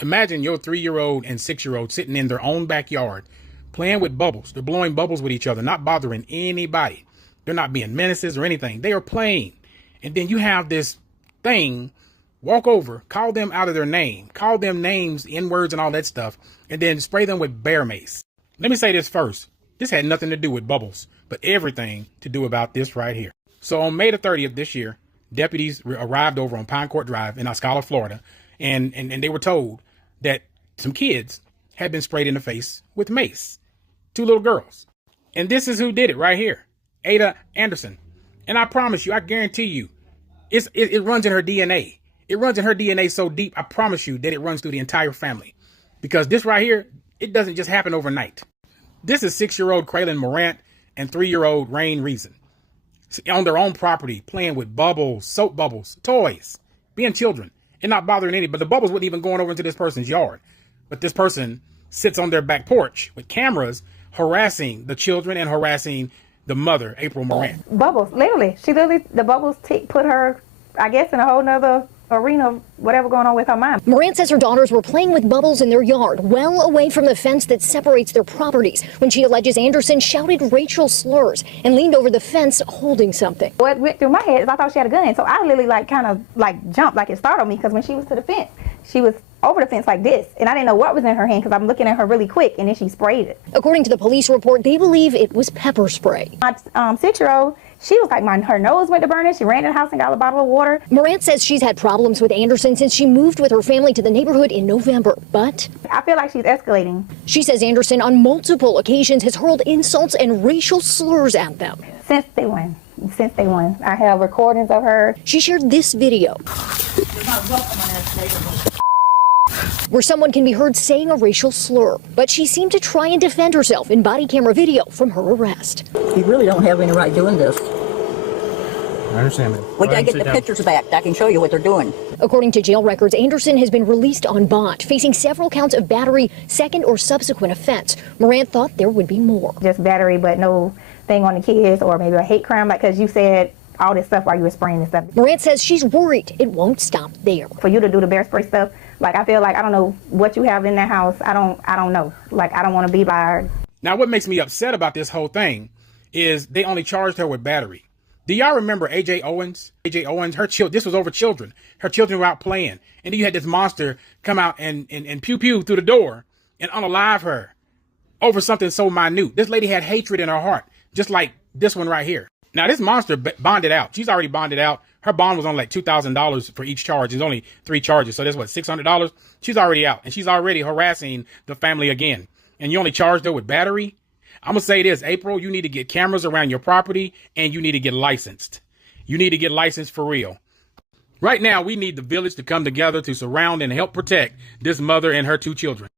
Imagine your 3-year-old and 6-year-old sitting in their own backyard, playing with bubbles. They're blowing bubbles with each other, not bothering anybody. They're not being menaces or anything. They are playing. And then you have this thing walk over, call them out of their name, call them names, N-words and all that stuff, and then spray them with bear mace. Let me say this first. This had nothing to do with bubbles, but everything to do about this right here. So on May the 30th this year, deputies arrived over on Pine Court Drive in Osceola, Florida, and they were told that some kids had been sprayed in the face with mace. 2 little girls. And this is who did it right here. Ada Anderson. And I promise you, I guarantee you, it runs in her DNA. It runs in her DNA so deep, I promise you that it runs through the entire family. Because this right here, it doesn't just happen overnight. This is 6-year-old Kraylin Morant and 3-year-old Rain Reason. On their own property, playing with bubbles, soap bubbles, toys, being children, and not bothering any. But the bubbles wouldn't even going over into this person's yard. But this person sits on their back porch with cameras harassing the children and harassing the mother, April Morant. Bubbles, literally. The bubbles put her, I guess, in a whole nother arena of whatever going on with her mom. Morant says her daughters were playing with bubbles in their yard, well away from the fence that separates their properties, when she alleges Anderson shouted racial slurs and leaned over the fence holding something. What went through my head is I thought she had a gun, so I literally kind of jumped, like it startled me, because when she was to the fence, she was over the fence like this, and I didn't know what was in her hand because I'm looking at her really quick, and then she sprayed it. According to the police report, they believe it was pepper spray. My 6-year-old, she was like, her nose went to burning. She ran in the house and got a bottle of water. Morant says she's had problems with Anderson since she moved with her family to the neighborhood in November, but I feel like she's escalating. She says Anderson on multiple occasions has hurled insults and racial slurs at them. Since day one. I have recordings of her. She shared this video where someone can be heard saying a racial slur, but she seemed to try and defend herself in body camera video from her arrest. You really don't have any right doing this. I understand that. We gotta get the pictures back. I can show you what they're doing. According to jail records, Anderson has been released on bond, facing several counts of battery, second or subsequent offense. Morant thought there would be more. Just battery, but no thing on the kids, or maybe a hate crime, like, because you said all this stuff while you were spraying this stuff. Morant says she's worried it won't stop there. For you to do the bear spray stuff, like, I feel like I don't know what you have in that house. I don't know. Like, I don't want to be by her. Now, what makes me upset about this whole thing is they only charged her with battery. Do y'all remember AJ Owens? AJ Owens, this was over children. Her children were out playing. And then you had this monster come out and pew pew through the door and unalive her over something so minute. This lady had hatred in her heart, just like this one right here. Now, this monster bonded out. She's already bonded out. Her bond was on like $2,000 for each charge. There's only 3 charges. So that's what, $600? She's already out. And she's already harassing the family again. And you only charged her with battery? I'm going to say this, April, you need to get cameras around your property and you need to get licensed. You need to get licensed for real. Right now, we need the village to come together to surround and help protect this mother and her 2 children.